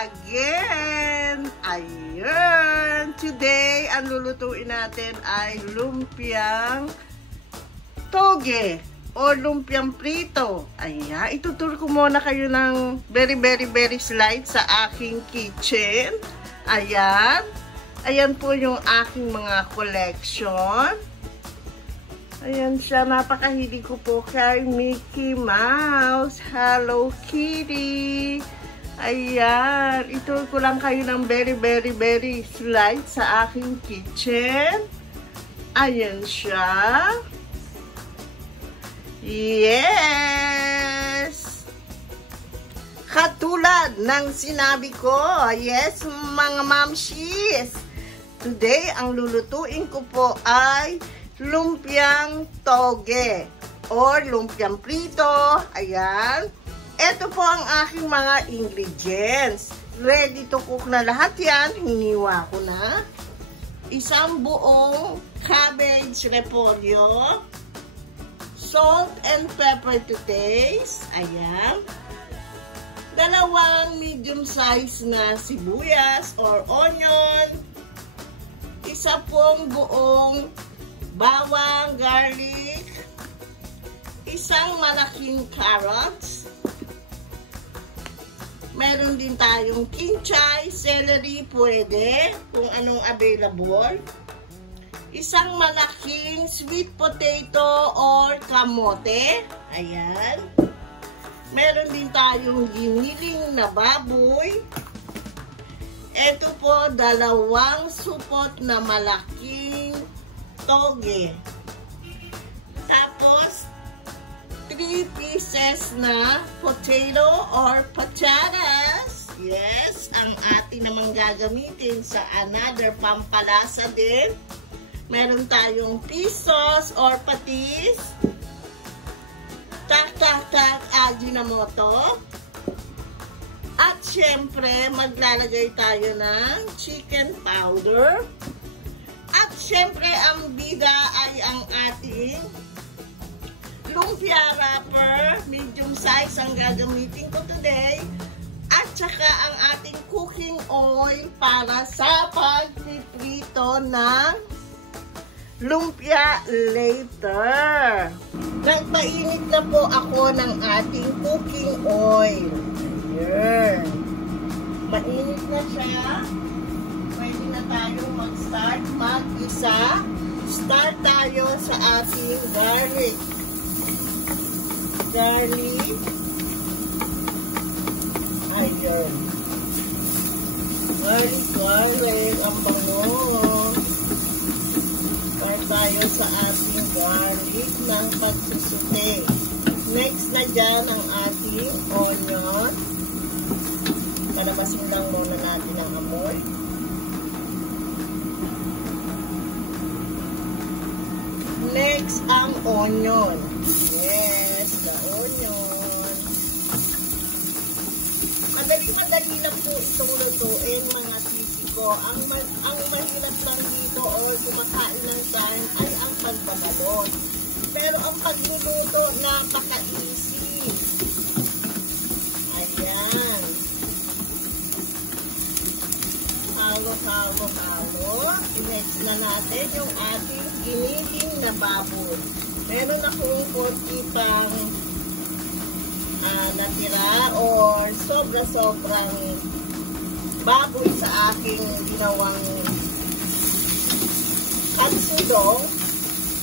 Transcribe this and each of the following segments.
again! Ayun! Today, ang lulutuin natin ay lumpiang toge o lumpiang prito. Ayan, ituturo ko muna kayo ng very slight sa aking kitchen. Ayan. Ayan po yung aking mga collection. Ayan siya, napakahilig ko po kay Mickey Mouse, Hello Kitty. Ayan, ito ko lang kayo ng very slight sa aking kitchen. Ayan siya. Yes! Katulad ng sinabi ko, yes mga mamshis. Today, ang lulutuin ko po ay lumpiang toge or lumpiang prito. Ayan. Ito po ang aking mga ingredients. Ready to cook na lahat yan. Hiniwa ko na. Isang buong cabbage repolyo. Salt and pepper to taste. Ayan. Dalawang medium size na sibuyas or onion. Isa pong buong bawang, garlic, isang malaking carrots, meron din tayong kinchay, celery, pwede, kung anong available, isang malaking sweet potato or kamote, ayan, meron din tayong giniling na baboy, ito po, dalawang supot na malaking toge. Tapos, 3 pieces na potato or patatas. Yes, ang ating namang gagamitin sa another pampalasa din. Meron tayong pisos or patis. Ajinomoto. At syempre, maglalagay tayo ng chicken powder. At syempre, ang bida ay ang ating lumpia wrapper, medium size ang gagamitin ko today. At saka ang ating cooking oil para sa pagpiprito ng lumpia later. Nagpainit na po ako ng ating cooking oil. Ayan. Mainit na siya. Pwede na tayong mag-start mag-isa. Start tayo sa ating garlic. Garlic. Ayan. Garlic. Ang bango. Start tayo sa ating garlic ng pagsusute. Next na dyan ang ating onion. Palabasin lang muna natin ang amoy. Next, ang onion. Yes, the onion. Madali lang po itong lutuin, mga titi ko. Ang mahirap lang dito or kumakain ng time ay ang pagbabalot. Pero ang pagluluto, napaka-easy. Ayan. Halo. I-next na natin yung ating giniling na baboy. Meron akong 40 pang natira or sobra-sobrang baboy sa aking ginawang katsudong.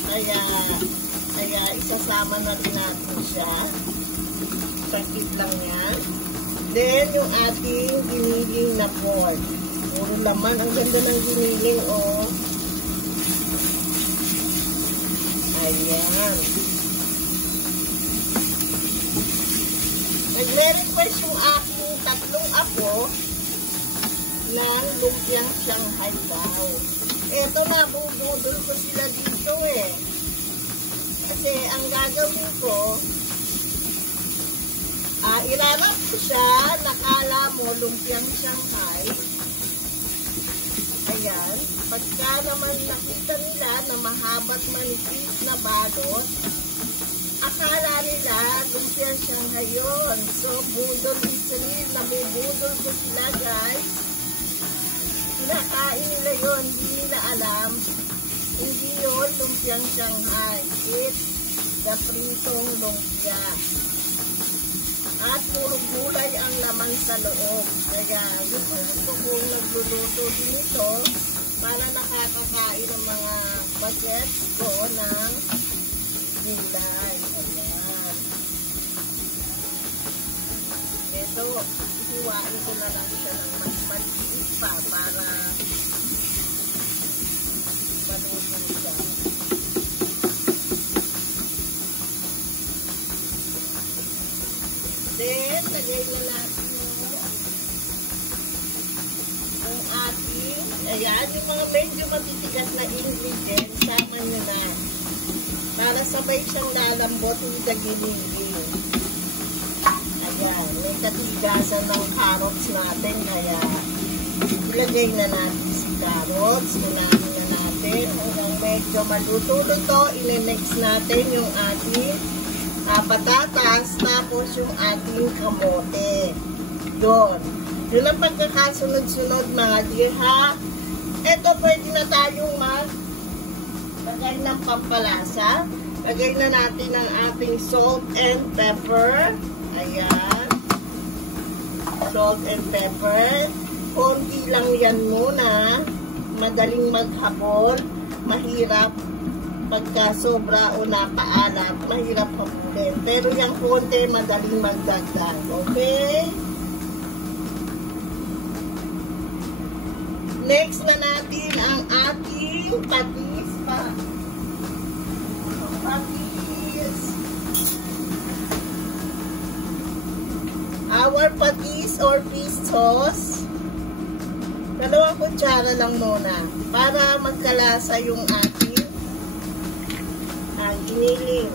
Kaya isasama na rin natin siya. Sakit lang yan. Then, yung ating giniling na pork. Puro laman. Ang ganda ng giniling, oh. Ayan. Nagre-request yung aking tatlong apo ng lumpiang Shanghai daw. Eto na, bubudol ko sila dito eh. Kasi ang gagawin ko, ilalap ko siya, nakala mo lumpiang Shanghai. Ayan. Pagka naman nakita nila na mahaba't manipis na balot, akala nila, lumpia siya ngayon. So, budol is real. Nabubudol ko sila, guys. Kinakain nila yun. Hindi nila alam. Hindi yun lumpiang Shanghai. It's the pritong lumpia. At puro gulay ang laman sa loob. Kaya gusto kong nagluluto dito para nakakakain ng mga budget ko ng gulay. Ayan. Ito, ihiwain ko na lang siya ng mas maliit pa para maluto siya. Then, lagay na natin yung ating, ayan, yung mga medyo matitigas na ingredients, sama nyo na. Para sabay siyang lalambot yung dagiligin. Ayan, may katigasan ng carrots natin, kaya ilagay na natin si carrots, unahin na natin, hanggang medyo maluto-luto, ilimix natin yung ating patatas, tapos yung ating kamote. Doon. Yun ang pagkakasunod-sunod mga dear ha. Ito pwede na tayong maglagay ng pampalasa. Lagay na natin ang ating salt and pepper. Ayan. Salt and pepper. Konti lang yan muna. Madaling maghapon. Mahirap pagka sobra o napaalat, mahirap habulin. Pero yung konti, madaling magdagdag. Okay? Next na natin ang ating patis pa. Patis. Our patis or fish sauce. 2 kutsara lang muna para magkalasa yung ating giniling.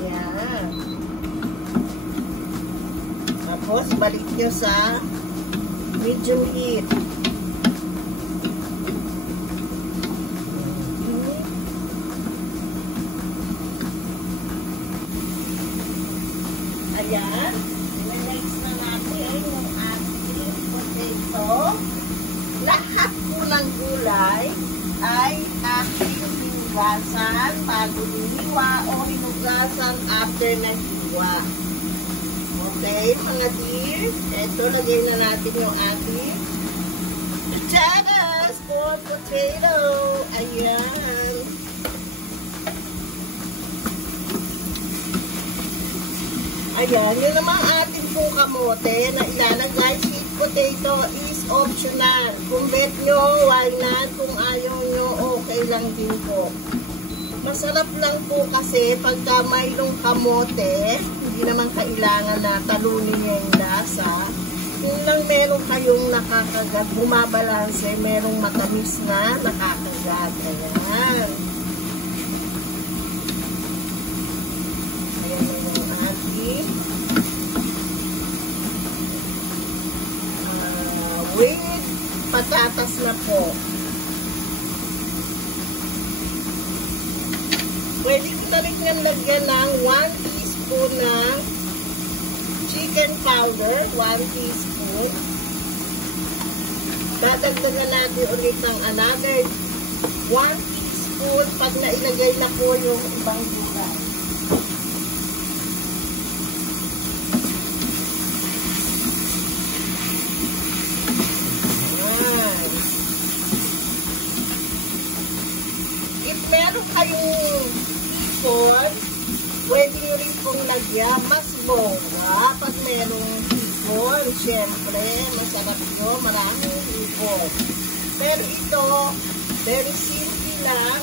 Yan. Tapos, balik nyo sa medium heat. Ayan. I-mix na natin yung ating potato. Lahat po ng gulay ay aking hinugasan bago hiniwa o hinugasan after na hiwa. Okay, mga dear. Ito, lagay na natin yung ating potatoes for potato. Ayan. Ayan, yun naman ating pong kamote na ilalagay. Sweet potato is optional. Kung bet nyo, why not? Kung ayaw nyo, okay lang din po. Masarap lang po kasi pagka mayroong kamote, hindi naman kailangan na talunin nyo yung lasa. Kung lang meron kayong nakakagat, bumabalanse, merong matamis na nakakagat. Ayan. Ayan na yung ating with patatas na po. Pwede ko na rin yung lagyan ng 1 teaspoon ng chicken powder. 1 teaspoon. Dadagdagan natin ulit ng another 1 teaspoon pag nailagay na po yung ibang gulay. Meron kayong hipon, pwede nyo rin pong lagyan, mas bongga pag merong hipon. Siyempre, masarap nyo, maraming hipon. Pero ito, very simple lang.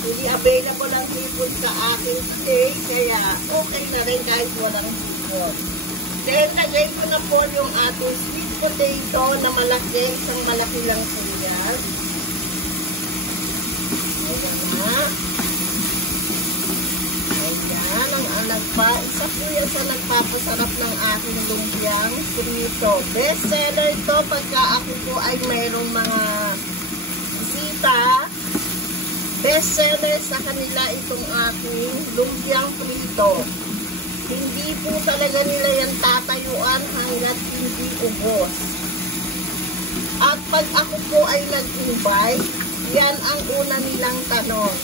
Hindi available ang hipon sa akin today, kaya okay na rin kahit walang hipon. Then, lagay ko na po yung ating sweet potato na malaki, isang malaki lang po yan. Ayan na. Ayan, isa po yan sa nagpapasarap ng aking lumpiang prito. Best seller ito pagka ako po ay mayroong mga bisita. Best seller sa kanila itong aking lumpiang prito. Hindi po talaga nila yan tatayuan hanggat hindi ubos. At pag ako po ay nag-invite, yan ang una nilang tanong.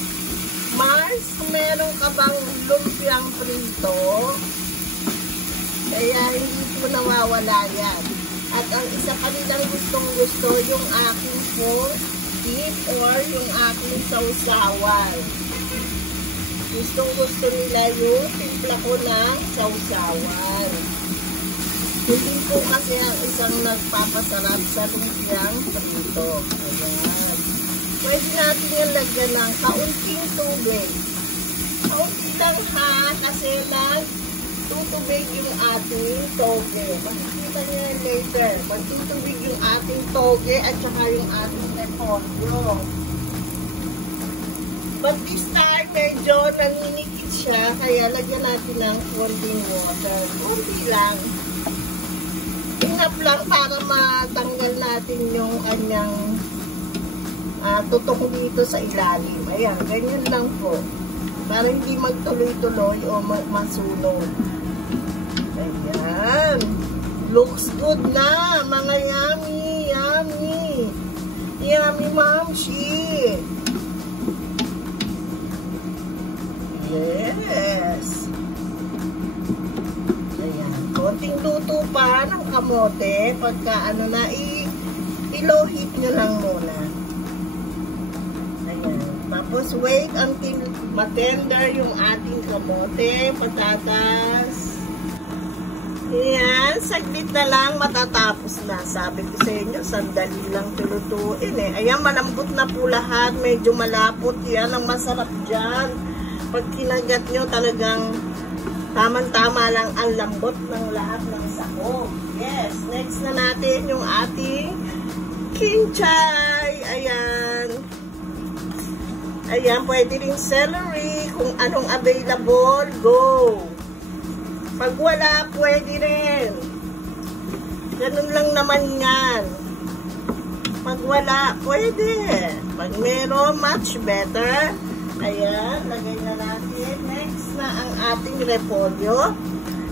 Mars, meron ka bang lumpiang prito? Kaya hindi po nawawala yan. At ang isa pa nilang gustong-gusto yung aking pork dip or yung aking sausawan. Gustong-gusto nila yung timpla ko ng sausawan. Hindi po kasi ang isang nagpapasarap sa lumpiang prito. Ayan. Pwede natin yung lagyan ng kaunting tubig. Kaunti lang ha, kasi tutubig yung ating toge. Makikita nyo yan later. Magtutubig yung ating toge at saka yung ating repolyo. But this time, medyo naninikit siya, kaya lagyan natin ng konting water. Konti lang. Enough lang para matanggal natin yung kanyang tutok dito sa ilalim. Ayan, ganyan lang po. Para hindi magtuloy-tuloy o masunog. Ayan. Looks good na, mga yummy, yummy. Yummy, Mamshi. Yes. Ayan. Konting luto pa ng kamote. Pagka ano na, i-low heat nyo lang muna. Ayan. Tapos wait until matender yung ating kamote, patatas. Ayan. Saglit na lang matatapos na. Sabi ko sa inyo, sandali lang tulutuin eh. Ayan, malambot na po lahat. Medyo malapot yan. Ang masarap dyan. Pag kinagat nyo, talagang tamang-tama lang ang lambot ng lahat ng sahog. Yes, next na natin yung ating kinchay. Ayan. Ayan, pwede rin celery. Kung anong available, go. Pag wala, pwede rin. Ganun lang naman yan. Pag wala, pwede. Pag meron, much better. Ayan, lagay na natin. Next na ang ating repolyo.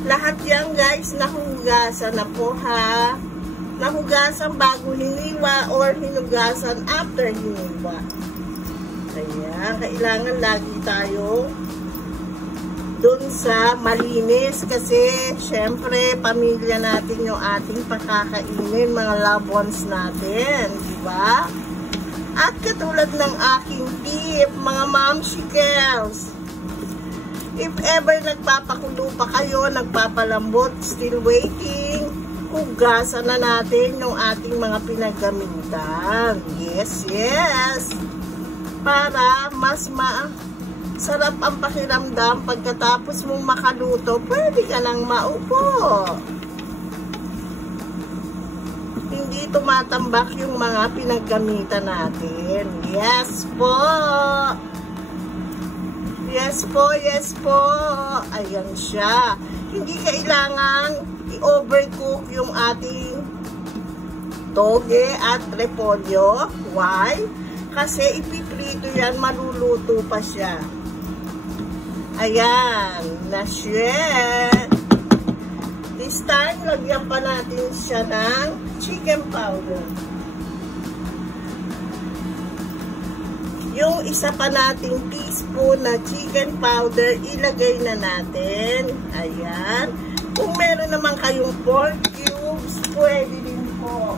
Lahat yan guys, nahugasan na po ha. Nahugasan bago hiniwa or hinugasan after hiniwa. Ayan, kailangan lagi tayo dun sa malinis kasi syempre pamilya natin yung ating pakakainin, mga loved ones natin, diba? At katulad ng aking tip, mga mamshikels, if ever nagpapakulo pa kayo, nagpapalambot, still waiting, hugasan na natin yung ating mga pinagamitan. Yes, yes. Para mas sarap ang pakiramdam pagkatapos mong makaluto, pwede ka nang maupo. Hindi tumatambak yung mga pinaggamitan natin. Yes po. Yes po, yes po. Ayan siya. Hindi kailangang i-overcook yung ating toge at repolyo. Why? Kasi ipiprito yan, maluluto pa siya. Ayan. Na-share. This time, lagyan pa natin siya ng chicken powder. Yung isa pa nating teaspoon na chicken powder, ilagay na natin. Ayan. Kung meron naman kayong pork cubes, pwede din po.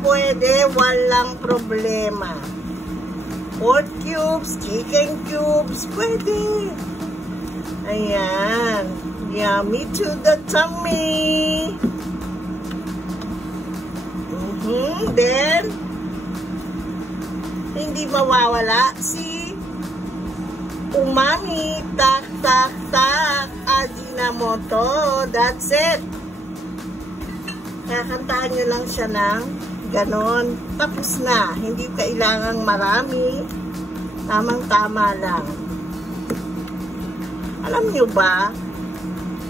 Pwede, walang problema. Pork cubes, chicken cubes, pwede. Ayan. Yummy to the tummy. Then, hindi mawawala si umami. Tak, tak, tak. Ajinomoto. That's it. Kakantahan nyo lang siya ng ganon. Tapos na. Hindi kailangang marami. Tamang-tama lang. Alam nyo ba,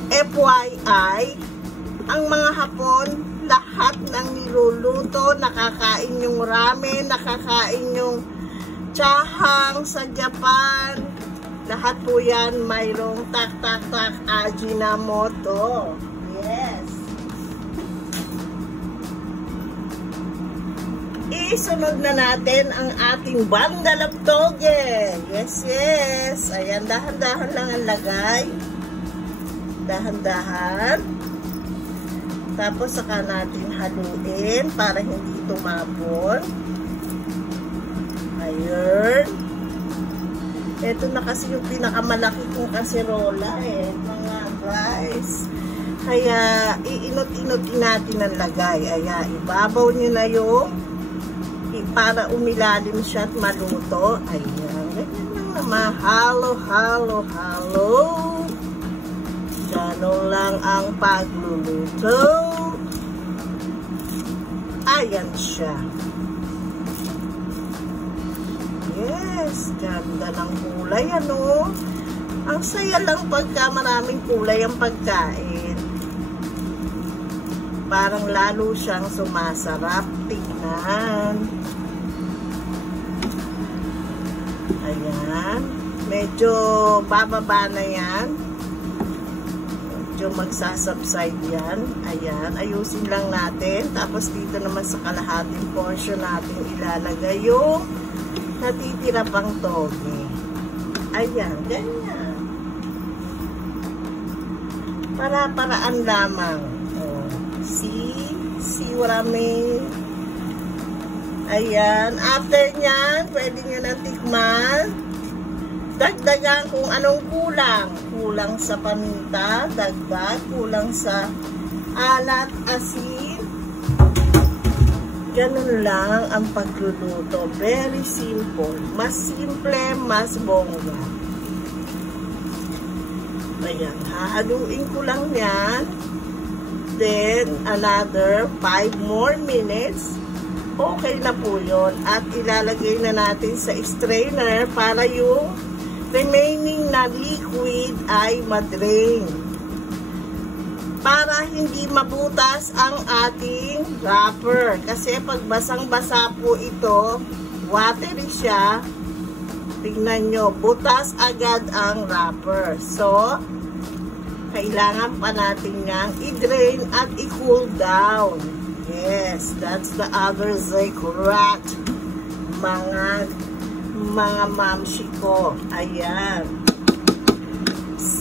FYI, ang mga Hapon, lahat ng niluluto, nakakain yung ramen, nakakain yung chahang sa Japan. Lahat po yan mayroong tak Ajinomoto. Yes. Isunod na natin ang ating bandalap toge. Yes, yes. Ayan, dahan-dahan lang ang lagay. Dahan-dahan. Tapos saka natin haluin para hindi tumapon. Ayun. Ito na kasi yung pinakamalaki kong kaserola mga guys. Kaya iinot-inotin natin ang lagay. Ayan, ibabaw nyo na yung para umilalim siya at maluto. Ayan, ganyan lang naman. Halo. Ganon lang ang pagluluto. Ayan siya. Yes, ganda ng kulay, ano? Ang saya lang pagka maraming kulay ang pagkain. Parang lalo siyang sumasarap tingnan. Ayan. Medyo bababa na yan. Medyo magsasubside yan. Ayan. Ayusin lang natin. Tapos dito naman sa kalahating portion natin ilalagay yung natitira pang toge. Ayan, ganyan. Para-paraan lamang. Oh, see what I mean? Ayan. After nyan, pwede nyo nang tikman. Dagdagan kung anong kulang. Kulang sa paminta, dagdag. Kulang sa alat, asin. Ganun lang ang pagluluto. Very simple. Mas simple, mas bongga. Ayan. Hahaluin ko lang yan. Then, another 5 more minutes. Okay na po yun. At ilalagay na natin sa strainer para yung remaining na liquid ay madrain. Para hindi mabutas ang ating wrapper. Kasi pag basang-basa po ito, watery siya, tingnan nyo, butas agad ang wrapper. So, kailangan pa natin niyang i-drain at i-cool down. Yes, that's the other secret, mga mamshi ko. Ayan.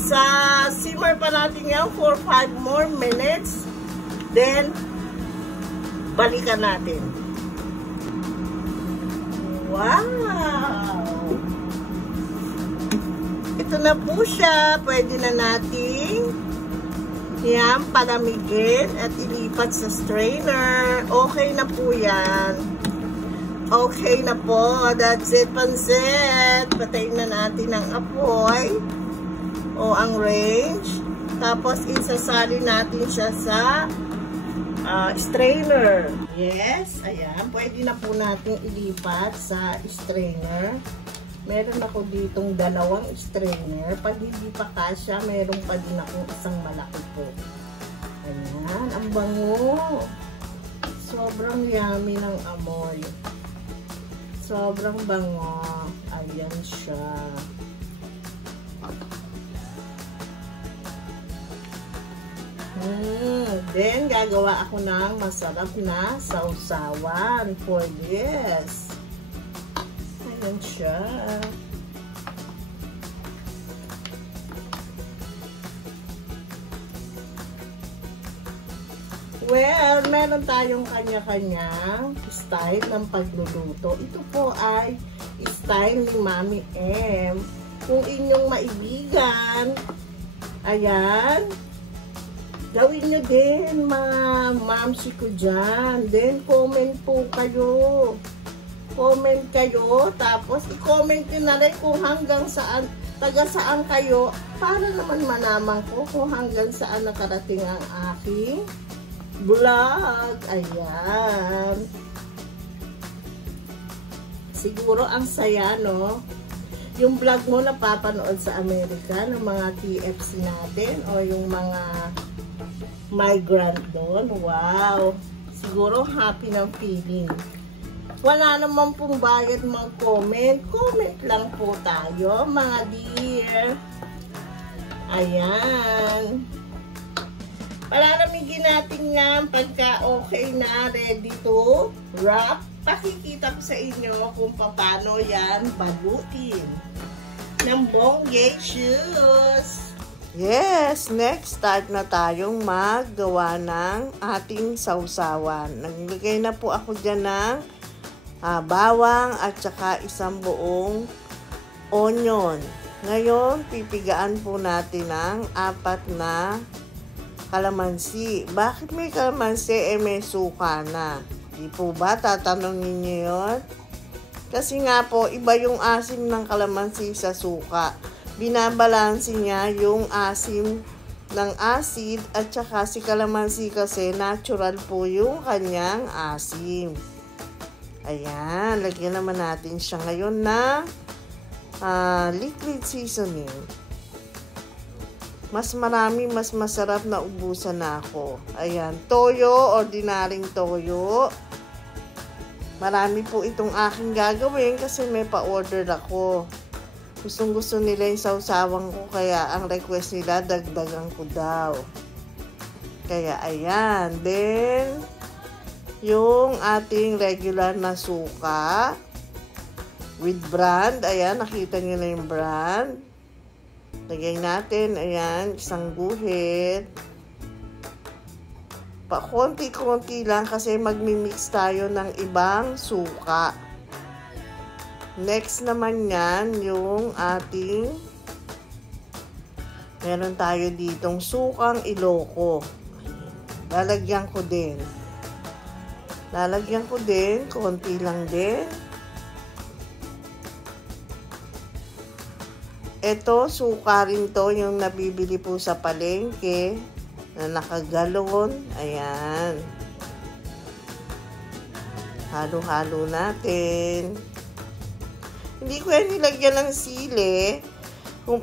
Sa simmer pa natin yan for 5 more minutes. Then, balikan natin. Wow! Ito na po siya. Pwede na natin yan, palamigin at ilipat sa strainer. Okay na po yan. Okay na po. That's it, pansit. Patayin na natin ang apoy o ang range. Tapos isasali natin siya sa strainer. Yes, ayan. Pwede na po natin ilipat sa strainer. Meron ako ditong 2 strainer. Pag hindi pa kasya, meron pa din ako isang malaki po. Ayan, ang bango. Sobrang yummy ng amoy. Sobrang bango. Ayan siya. Then, gagawa ako ng masarap na sausawan for this. Ayan siya. Well, meron tayong kanya-kanyang style ng pagluluto. Ito po ay style ni Mami M. Kung inyong maibigan, ayan, gawin nyo din, mga mamsi ko dyan. Then, comment po kayo. Comment kayo, tapos i-comment nyo na rin kung hanggang saan, taga saan kayo, para naman malaman ko kung hanggang saan nakarating ang aking vlog. Ayan. Siguro ang saya, no? Yung vlog mo napapanood sa Amerika ng mga TFC natin o yung mga migrant doon. Wow! Siguro happy ng feeling. Wala naman pong bayad mag-comment. Comment lang po tayo, mga dear. Ayan. Palalamigin natin nga pagka okay na, ready to wrap. Pakikita ko sa inyo kung paano yan balutin ng bongacious. Yes, next start na tayong maggawa ng ating sausawan. Naglagay na po ako dyan ng bawang at saka isang buong onion. Ngayon, pipigaan po natin ng 4 na kalamansi. Bakit may kalamansi? May suka na. Di po ba? Tatanungin niyo yun? Kasi nga po, iba yung asim ng kalamansi sa suka. Binabalansi niya yung asim ng acid at saka si kalamansi kasi natural po yung kanyang asim. Ayan, lagyan naman natin siya ngayon ng liquid seasoning. Mas marami, mas masarap na ubusan na ako. Ayan, toyo, ordinaryong toyo. Marami po itong aking gagawin kasi may pa-order ako. Gustong-gusto nila yung sausawan ko, kaya ang request nila, dagdagan ko daw. Kaya, ayan. Then, yung ating regular na suka with brand. Ayan, nakita nyo na yung brand. Lagay natin, ayan, isang guhit. Konti-konti lang kasi magmi-mix tayo ng ibang suka. Next naman yan, yung ating, meron tayo ditong sukang Ilocos. Lalagyan ko din. Konti lang din. Ito, suka rin to, yung nabibili po sa palengke, na nakagalon. Ayan. Halo-halo natin. Hindi ko yan nilagyan ng sili.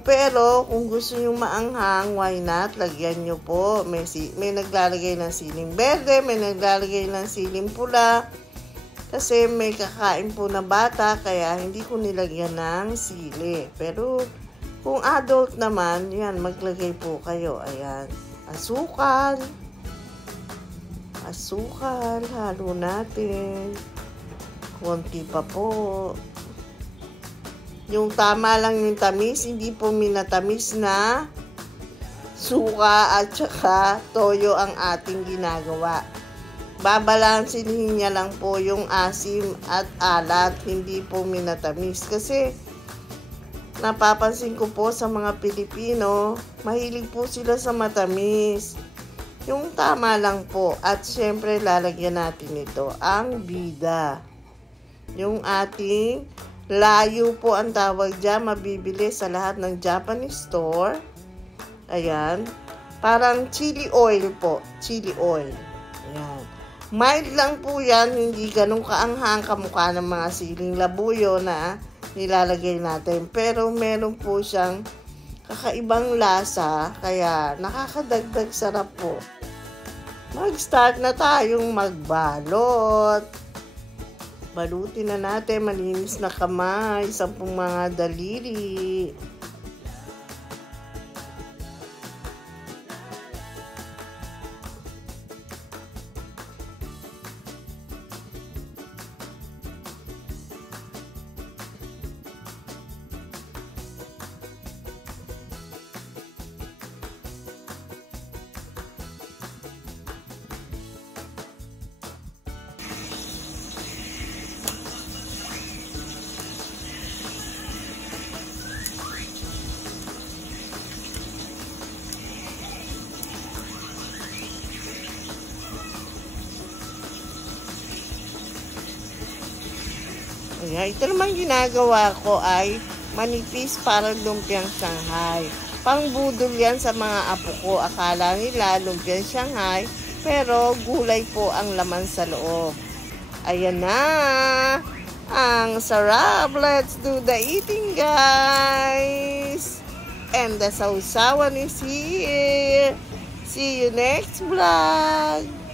Pero, kung gusto nyo maanghang, why not? Lagyan nyo po. May naglalagay ng siling berde, may naglalagay ng siling pula. Kasi may kakain po na bata, kaya hindi ko nilagyan ng sili. Pero, kung adult naman, yan, maglagay po kayo. Ayan. Asukal. Halo natin. Konti pa po. Yung tama lang yung tamis, hindi po minatamis na suka at saka toyo ang ating ginagawa. Babalansin niya lang po yung asim at alat, hindi po minatamis. Kasi napapansin ko po sa mga Pilipino, mahilig po sila sa matamis. Yung tama lang po. At syempre lalagyan natin ito, ang bida. Yung ating layo po ang tawag dyan, mabibili sa lahat ng Japanese store. Ayan. Parang chili oil po. Chili oil. Ayan. Mild lang po yan, hindi ganun kaanghang kamukha ng mga siling labuyo na nilalagay natin. Pero meron po siyang kakaibang lasa, kaya nakakadagdag sarap po. Mag-start na tayong magbalot. Balutin na natin, malinis na kamay, 10 mga daliri. Ayan, ito naman ginagawa ko ay manipis para lumpiang Shanghai. Pangbudol yan sa mga apo ko. Akala nila lumpiang Shanghai, pero gulay po ang laman sa loob. Ayan na! Ang sarap! Let's do the eating, guys! And the sausawan is here. See you next vlog.